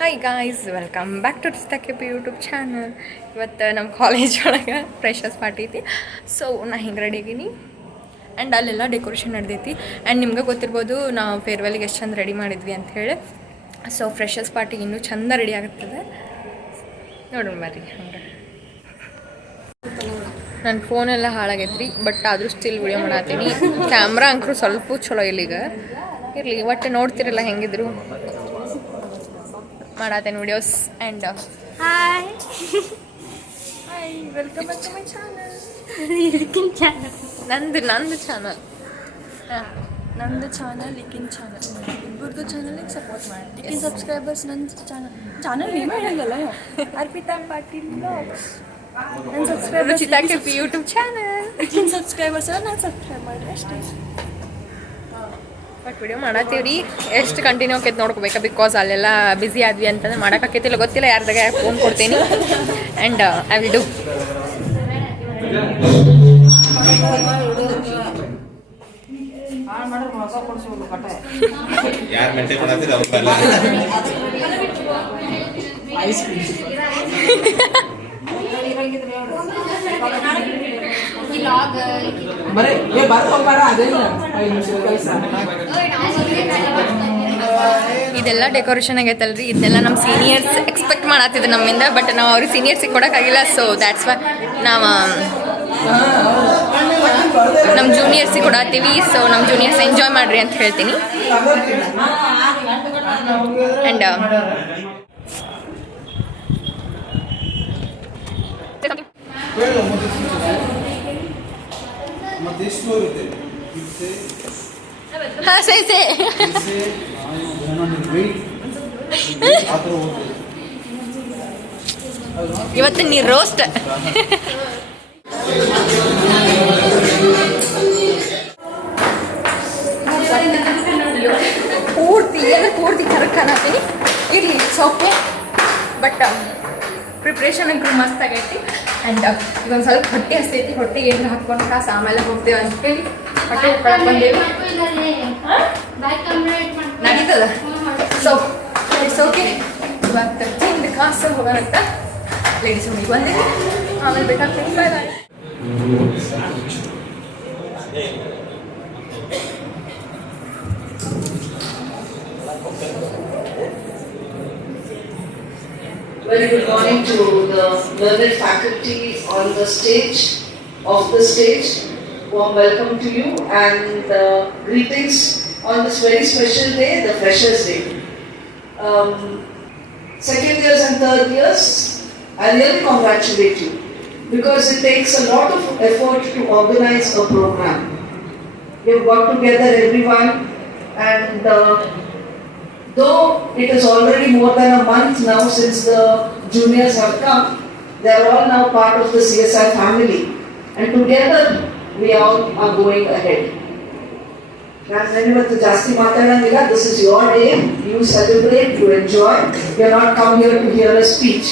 Hi guys, welcome back to ರಿಸ್ತಾಕೆಪಿ YouTube channel. ಇವತ್ತು ನಮ್ಮ ಕಾಲೇಜ್ ಒಳಗೆ ಫ್ರೆಶರ್ಸ್ ಪಾರ್ಟಿ ಐತಿ. ಸೊ ನಾ ಹಿಂಗೆ ರೆಡಿ ಆಗೀನಿ ಆ್ಯಂಡ್ ಅಲ್ಲೆಲ್ಲ ಡೆಕೋರೇಷನ್ ನಡೆದೈತಿ. ಆ್ಯಂಡ್ ನಿಮ್ಗೆ ಗೊತ್ತಿರ್ಬೋದು ನಾವು ಫೇರ್ವೆಲ್ಗೆ ಎಷ್ಟು ಚಂದ ರೆಡಿ ಮಾಡಿದ್ವಿ ಅಂಥೇಳಿ. ಸೊ ಫ್ರೆಶರ್ಸ್ ಪಾರ್ಟಿ ಇನ್ನೂ ಚಂದ ರೆಡಿ ಆಗುತ್ತದೆ. ನೋಡೋಣ ಬರ್ರಿ. ಹಂಗೆ ನನ್ನ ಫೋನೆಲ್ಲ ಹಾಳಾಗೈತ್ರಿ, ಬಟ್ ಆದರೂ ಸ್ಟಿಲ್ ವಿಡಿಯೋ ಮಾಡತ್ತೀನಿ. ಕ್ಯಾಮ್ರಾ ಅಂಕರು ಸ್ವಲ್ಪ ಚಲೋ ಇಲ್ಲೀಗ ಇರಲಿ, ಒಟ್ಟು ನೋಡ್ತಿರಲ್ಲ ಹೆಂಗಿದ್ರು ಮಾಡತ್ತೇನೆ videos. And hi welcome back to my channel. ನಂದು ಚಾನಲ್ ಲಿಕಿನ್ ಚಾನಲ್. ಇಬ್ಬರದು ಚಾನಲಿಗೆ ಸಪೋರ್ಟ್ ಮಾಡಿ. ಲಿಕಿನ್ ಸಬ್ಸ್ಕ್ರೈಬರ್ಸ್ ನನ್ನ ಚಾನಲ್ ನೇಮ್ ಹೇಳಲ್ಲ. ಅರ್ಪಿತಾ ಪಾಟೀಲ್ ಬ್ಲಾಗ್ಸ್ ನನ್ನ ಸಬ್ಸ್ಕ್ರೈಬರ್. ರುಚಿತಾಕೆಪಿ ಯೂಟ್ಯೂಬ್ ಚಾನಲ್. ಲಿಕಿನ್ ಸಬ್ಸ್ಕ್ರೈಬರ್ಸ್ ಎಲ್ಲ ನಾನು ಸಬ್ಸ್ಕ್ರೈಬ್ ಮಾಡಿ ಅಷ್ಟೇ. ಬಟ್ ವಿಡಿಯೋ ಮಾಡತ್ತೀವ್ರಿ, ಎಷ್ಟು ಕಂಟಿನ್ಯೂ ಆಕೈತೆ ನೋಡ್ಕೋಬೇಕಾ, ಬಿಕಾಸ್ ಅಲ್ಲೆಲ್ಲ ಬ್ಯುಸಿ ಆದ್ವಿ ಅಂತಂದ್ರೆ ಮಾಡೋಕ್ಕಾಕೈತಿಲ್ಲ ಗೊತ್ತಿಲ್ಲ. ಯಾರ್ದಾಗ ಫೋನ್ ಕೊಡ್ತೀನಿ ಆ್ಯಂಡ್ ಐ ವಿಲ್ ಡೂ. ಇದೆಲ್ಲ ಡೆಕೋರೇಷನ್ ಆಗೈತಲ್ರಿ, ಇದೆಲ್ಲ ನಮ್ಮ ಸೀನಿಯರ್ಸ್ ಎಕ್ಸ್ಪೆಕ್ಟ್ ಮಾಡತ್ತಿದ್ರು ನಮ್ಮಿಂದ. ಬಟ್ ನಾವು ಅವ್ರಿಗೆ ಸೀನಿಯರ್ಸಿಗೆ ಕೊಡೋಕ್ಕಾಗಿಲ್ಲ. ಸೊ ದ್ಯಾಟ್ಸ್ ವೈ ನಾವು ನಮ್ಮ ಜೂನಿಯರ್ಸಿಗೆ ಕೊಡತ್ತೀವಿ. ಸೊ ನಮ್ಮ ಜೂನಿಯರ್ಸ್ ಎಂಜಾಯ್ ಮಾಡಿರಿ ಅಂತ ಹೇಳ್ತೀನಿ. ಆ್ಯಂಡ್ ಹಾಂ ಸರಿ ಇವತ್ತು ನೀರು ರೋಸ್ಟ್. ಪೂರ್ತಿ ಕರೆಕ್ಟ್ ಕಾಣತ್ತೀನಿ. ಇರಲಿ, ಸೋಕೆ. ಬಟ್ ಪ್ರಿಪ್ರೇಷನ್ ಅಂತೂ ಮಸ್ತ್ ಆಗೈತಿ. ಆ್ಯಂಡ್ ಇದೊಂದು ಸ್ವಲ್ಪ ಹೊಟ್ಟೆ ಹಸ್ತೈತಿ. ಹೊಟ್ಟೆಗೆ ಏನು ಹಾಕ್ಕೊಂಡು ಕಾಸು ಆಮೇಲೆ ಹೋಗ್ತೇವೆ ಅಂತೇಳಿ ಹೊಟ್ಟೆ ಉಳ್ಕೊಳಕ್ಕೆ ಬಂದೇವಿ. ನಡೀತದ. So it's okay. ಇವತ್ತು ತಿಂದು ಕಾಸು ಹೋಗೋಣಂತ ಲೇಡೀಸ್ ರೂಮಿಗೆ ಬಂದಿವಿ. ಆಮೇಲೆ ಬೇಕಾಗ್ತದೆ. ಬಾಯ್ ಬಾಯ್. Very good morning to the learned faculty on the stage, off the stage. Warm welcome to you and greetings on this very special day, the Freshers' Day. Second years and third years, I really congratulate you because it takes a lot of effort to organize a program. You've got together everyone, and though it is already more than a month now since the juniors have come, they are all now part of the CSI family, and together we all are going ahead. This is your day. You celebrate, you enjoy. You are not come here to hear a speech.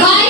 Why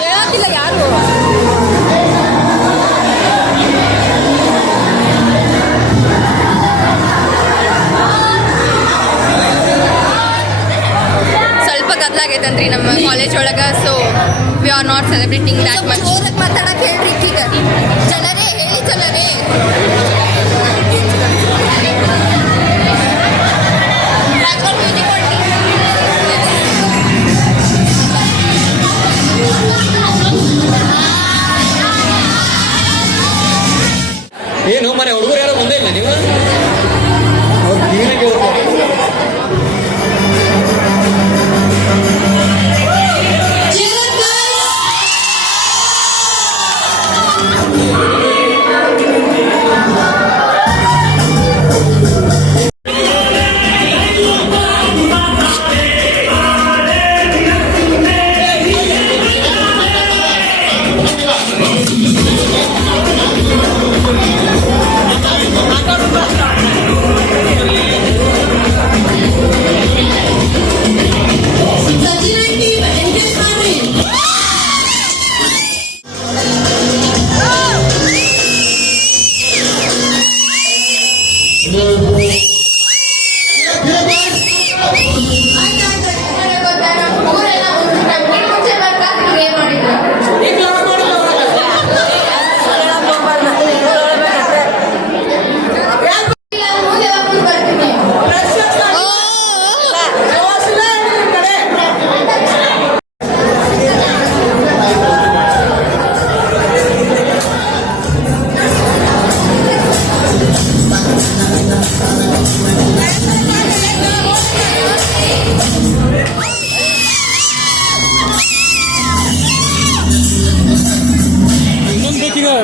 ಹೇಳತ್ತಿಲ್ಲ ಯಾರು. ಸ್ವಲ್ಪ ಗದ್ದಲಾಗೈತಂದ್ರಿ ನಮ್ಮ college ಒಳಗೆ. So we are not celebrating that much. ಮಾತಾಡಕ್ಕೆ ಹೇಳ್ರಿ ಈಗ ಜನರೇ, ಹೇಳಿ ಜನರೇ. ಏನು ಮನೆ ಹುಡುಗರು ಯಾರೋ ಮುಂದೆ ಇಲ್ಲ ನೀವು ಅವ್ರು ಟಿವಿನಾಗೆ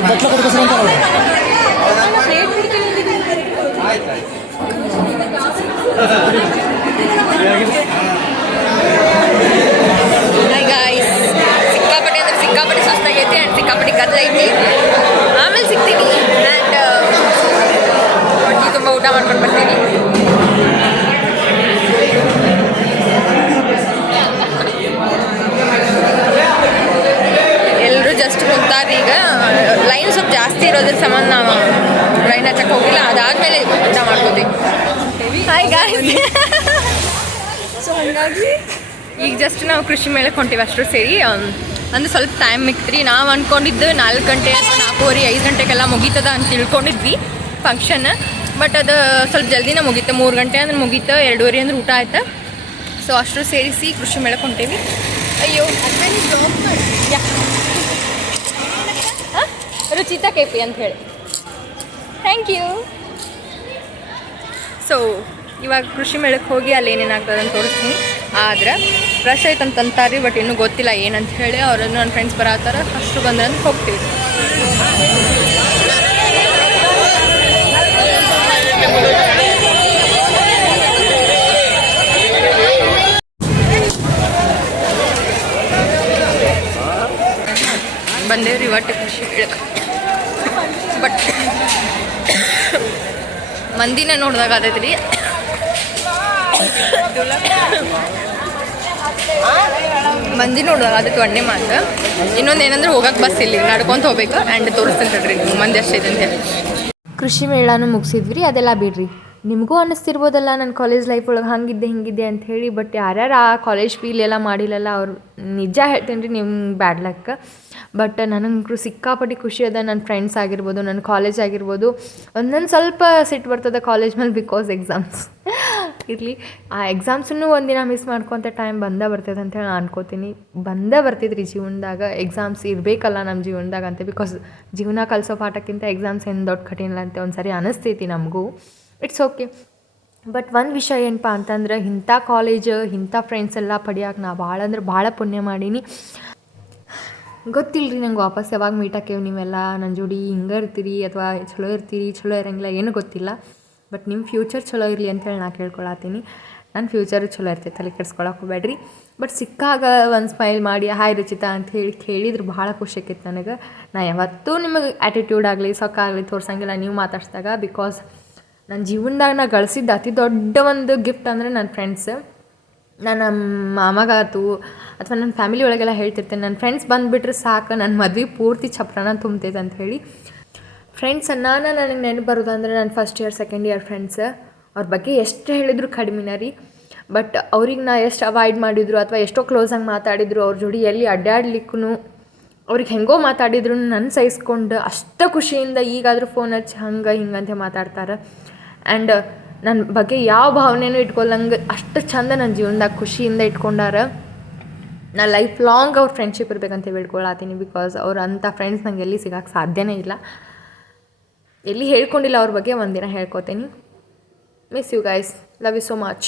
ಬಟ್ಲ ಕೊಡ್ಕೋಸ್ಕರ ಸಿಕ್ಕಾಪಟ್ಟೆ ಅಂದ್ರೆ ಸಿಕ್ಕಾಪಟ್ಟೆ ಸುಸ್ತಾಗೈತಿ ಆ್ಯಂಡ್ ಸಿಕ್ಕಾಪಟ್ಟೆ ಗದ್ದಲೈತಿ. ಆಮೇಲೆ ಸಿಗ್ತೀನಿ ಆ್ಯಂಡ್ ಹೊಟ್ಟೆ ತುಂಬ ಊಟ ಮಾಡ್ಕೊಂಡು ಬರ್ತೀನಿ. ಎಲ್ಲರೂ ಜಸ್ಟ್ ಕುಂತಾರೆ ಈಗ. ಲೈನ್ ಸ್ವಲ್ಪ ಜಾಸ್ತಿ ಇರೋದ್ರ ಸಂಬಂಧ ನಾವು ಲೈನ್ ಹಚ್ಚಕ್ಕೆ ಹೋಗಿಲ್ಲ. ಅದಾದಮೇಲೆ ಊಟ ಮಾಡ್ಕೋತೀವಿ. Hi guys. ಸೊ ಹಾಗಾಗಿ ಈಗ ಜಸ್ಟ್ ನಾವು ಕೃಷಿ ಮೇಳಕ್ಕೆ ಹೊಂಟೀವಿ ಅಷ್ಟರು ಸೇರಿ. ಅಂದ್ರೆ ಸ್ವಲ್ಪ ಟೈಮ್ ಮಿಕ್ತ್ರಿ. ನಾವು ಅಂದ್ಕೊಂಡಿದ್ದು 4 ಗಂಟೆ ಅಥವಾ 4:30 5 ಗಂಟೆಗೆಲ್ಲ ಮುಗೀತದ ಅಂತ ತಿಳ್ಕೊಂಡಿದ್ವಿ ಫಂಕ್ಷನ್. ಬಟ್ ಅದು ಸ್ವಲ್ಪ ಜಲ್ದಿನೇ ಮುಗೀತು. 3 ಗಂಟೆ ಅಂದ್ರೆ ಮುಗೀತು, 2:30 ಅಂದ್ರೆ ಊಟ ಆಯ್ತು. ಸೊ ಅಷ್ಟರು ಸೇರಿಸಿ ಕೃಷಿ ಮೇಳಕ್ಕೆ ಹೊಂಟೇವಿ. ಅಯ್ಯೋ ರುಚಿತಾ ಕೆಪಿ ಅಂತ ಹೇಳಿ. Thank you. ಸೊ ಇವಾಗ ಕೃಷಿ ಮೇಳಕ್ಕೆ ಹೋಗಿ ಅಲ್ಲಿ ಏನೇನಾಗ್ತದೆ ಅಂತ ತೋರಿಸ್ತೀನಿ. ಆದ್ರೆ ರಶ್ ಐತೆ ಅಂತಾರಿ, ಬಟ್ ಇನ್ನೂ ಗೊತ್ತಿಲ್ಲ ಏನಂತ ಹೇಳಿ. ಅವರನ್ನು ನನ್ನ ಫ್ರೆಂಡ್ಸ್ ಬರತ್ತಾರ, ಅಷ್ಟು ಬಂದ್ರೆ ಅಂತ ಹೋಗ್ತೀವಿ. ಬಂದೇವ್ರಿ ಒಟ್ಟು ಕೃಷಿ ಮೇಳಕ್ಕೆ. ಬಟ್ ಮಂದಿನ ನೋಡಿದಾಗ ಅದೈತ್ರಿ. ಮಂದಿ ನೋಡಿದಾಗ ಅದಕ್ಕೆ ಒಂದೇ ಮಾತು. ಇನ್ನೊಂದು ಏನಂದ್ರೆ ಹೋಗಕ್ಕೆ ಬಸ್ ಇಲ್ಲಿ ನಡ್ಕೊಂತ ಹೋಗ್ಬೇಕು. ಆ್ಯಂಡ್ ತೋರಿಸ್ತೇನೆ ಮಂದಿ ಅಷ್ಟೈತೆ ಅಂತೇಳಿ. ಕೃಷಿ ಮೇಳನೂ ಮುಗಿಸಿದ್ವಿ. ಅದೆಲ್ಲ ಬಿಡ್ರಿ, ನಿಮಗೂ ಅನ್ನಿಸ್ತಿರ್ಬೋದಲ್ಲ ನನ್ನ ಕಾಲೇಜ್ ಲೈಫ್ ಒಳಗೆ ಹಂಗಿದ್ದೆ ಹಿಂಗಿದ್ದೆ ಅಂತ ಹೇಳಿ. ಬಟ್ ಯಾರ್ಯಾರು ಆ ಕಾಲೇಜ್ ಫೀಲ್ ಎಲ್ಲ ಮಾಡಿಲ್ಲಲ್ಲ ಅವ್ರು ನಿಜ ಹೇಳ್ತೀನಿ ರೀ, ನಿಮ್ಗೆ ಬ್ಯಾಡ್ ಲಕ್. ಬಟ್ ನನಗೆ ಸಿಕ್ಕಾಪಟ್ಟಿ ಖುಷಿ ಅದ. ನನ್ನ ಫ್ರೆಂಡ್ಸ್ ಆಗಿರ್ಬೋದು, ನನ್ನ ಕಾಲೇಜ್ ಆಗಿರ್ಬೋದು. ಒಂದೊಂದು ಸ್ವಲ್ಪ ಸಿಟ್ಟು ಬರ್ತದೆ ಕಾಲೇಜ್ ಮೇಲೆ, ಬಿಕಾಸ್ ಎಕ್ಸಾಮ್ಸ್ ಇರಲಿ. ಆ ಎಕ್ಸಾಮ್ಸನ್ನು ಒಂದಿನ ಮಿಸ್ ಮಾಡ್ಕೊತ ಟೈಮ್ ಬರ್ತೈತೆ ಅಂತೇಳಿ ನಾನು ಅನ್ಕೋತೀನಿ. ಬರ್ತಿದ್ರಿ ಜೀವನದಾಗ. ಎಕ್ಸಾಮ್ಸ್ ಇರಬೇಕಲ್ಲ ನಮ್ಮ ಜೀವನದಾಗ ಅಂತ. ಬಿಕಾಸ್ ಜೀವನ ಕಲಿಸೋ ಪಾಠಕ್ಕಿಂತ ಎಕ್ಸಾಮ್ಸ್ ಏನು ದೊಡ್ಡ ಕಠಿಣ ಅಂತ ಒಂದು ಸರಿ ಅನ್ನಿಸ್ತೈತಿ ನಮಗೂ. It's okay. ಬಟ್ ಒಂದು ವಿಷಯ ಏನಪ್ಪ ಅಂತಂದ್ರೆ, ಇಂಥ ಕಾಲೇಜ್ ಇಂಥ ಫ್ರೆಂಡ್ಸ್ ಎಲ್ಲ ಪಡಿಯೋಕೆ ನಾ ಭಾಳ ಅಂದ್ರೆ ಭಾಳ ಪುಣ್ಯ ಮಾಡೀನಿ. ಗೊತ್ತಿಲ್ಲ ರೀ ನಂಗೆ ವಾಪಸ್ ಯಾವಾಗ ಮೀಟ್ ಹಾಕೇವು ನೀವೆಲ್ಲ ನನ್ನ ಜೋಡಿ ಹಿಂಗೆ ಇರ್ತೀರಿ ಅಥವಾ ಚಲೋ ಇರ್ತೀರಿ ಚಲೋ ಇರೋಂಗಿಲ್ಲ ಏನೂ ಗೊತ್ತಿಲ್ಲ. ಬಟ್ ನಿಮ್ಮ ಫ್ಯೂಚರ್ ಚಲೋ ಇರಲಿ ಅಂತೇಳಿ ನಾ ಕೇಳ್ಕೊಳತ್ತೀನಿ. ನನ್ನ ಫ್ಯೂಚರು ಚಲೋ ಇರ್ತೈತೆ, ತಲೆ ಕೆಡ್ಸ್ಕೊಳಕ್ಕೆ ಹೋಗ್ಬೇಡ್ರಿ. ಬಟ್ ಸಿಕ್ಕಾಗ ಒಂದು ಸ್ಮೈಲ್ ಮಾಡಿ ಹಾಯ್ ರುಚಿತಾ ಅಂತ ಹೇಳಿ ಕೇಳಿದ್ರೆ ಭಾಳ ಖುಷಿ ಆಕೈತೆ ನನಗೆ. ನಾ ಯಾವತ್ತೂ ನಿಮಗೆ ಆ್ಯಟಿಟ್ಯೂಡ್ ಆಗಲಿ ಸೊಕ್ಕ ಆಗಲಿ ತೋರ್ಸಂಗಿಲ್ಲ ನೀವು ಮಾತಾಡ್ಸಿದಾಗ. ಬಿಕಾಸ್ ನನ್ನ ಜೀವನದಾಗ ನಾ ಗಳಿಸಿದ್ದು ಅತಿ ದೊಡ್ಡ ಒಂದು ಗಿಫ್ಟ್ ಅಂದರೆ ನನ್ನ ಫ್ರೆಂಡ್ಸ್. ನಾನು ನಮ್ಮ ಮಾಮಗಾತು ಅಥವಾ ನನ್ನ ಫ್ಯಾಮಿಲಿ ಒಳಗೆಲ್ಲ ಹೇಳ್ತಿರ್ತೇನೆ, ನನ್ನ ಫ್ರೆಂಡ್ಸ್ ಬಂದುಬಿಟ್ರೆ ಸಾಕು, ನನ್ನ ಮದುವೆ ಪೂರ್ತಿ ಚಪ್ರನ ತುಂಬ್ತೈತೆ ಅಂತ ಹೇಳಿ. ಫ್ರೆಂಡ್ಸ್ ನನಗೆ ನೆನಪು ಬರೋದಂದ್ರೆ ನನ್ನ first year second year friends. ಅವ್ರ ಬಗ್ಗೆ ಎಷ್ಟು ಹೇಳಿದ್ರು ಕಡಿಮೆನ ರೀ. ಬಟ್ ಅವ್ರಿಗೆ ನಾ ಎಷ್ಟು ಅವಾಯ್ಡ್ ಮಾಡಿದ್ರು ಅಥವಾ ಎಷ್ಟೋ ಕ್ಲೋಸಾಗಿ ಮಾತಾಡಿದ್ರು, ಅವ್ರ ಜೋಡಿ ಎಲ್ಲಿ ಅಡ್ಡಾಡ್ಲಿಕ್ಕೂ ಅವ್ರಿಗೆ ಹೆಂಗೋ ಮಾತಾಡಿದ್ರು ನನ್ನ ಸಹಿಸ್ಕೊಂಡು ಅಷ್ಟು ಖುಷಿಯಿಂದ ಈಗಾದರೂ ಫೋನ್ ಹಚ್ಚಿ ಹಂಗೆ ಹಿಂಗಂತ ಮಾತಾಡ್ತಾರೆ. ಆ್ಯಂಡ್ ನನ್ನ ಬಗ್ಗೆ ಯಾವ ಭಾವನೆನೂ ಇಟ್ಕೊಲ್ಲಂಗೆ ಅಷ್ಟು ಚಂದ ನನ್ನ ಜೀವನದಾಗ ಖುಷಿಯಿಂದ ಇಟ್ಕೊಂಡಾರ. ನಾ ಲೈಫ್ ಲಾಂಗ್ ಅವ್ರ ಫ್ರೆಂಡ್ಶಿಪ್ ಇರಬೇಕಂತ ಬೇಡ್ಕೊಳತ್ತೀನಿ. ಬಿಕಾಸ್ ಅವ್ರು ಅಂಥ ಫ್ರೆಂಡ್ಸ್ ನಂಗೆ ಎಲ್ಲಿ ಸಿಗೋಕ್ಕೆ ಸಾಧ್ಯನೇ ಇಲ್ಲ. ಎಲ್ಲಿ ಹೇಳ್ಕೊಂಡಿಲ್ಲ ಅವ್ರ ಬಗ್ಗೆ, ಒಂದಿನ ಹೇಳ್ಕೊತೀನಿ. Miss you guys, love you so much.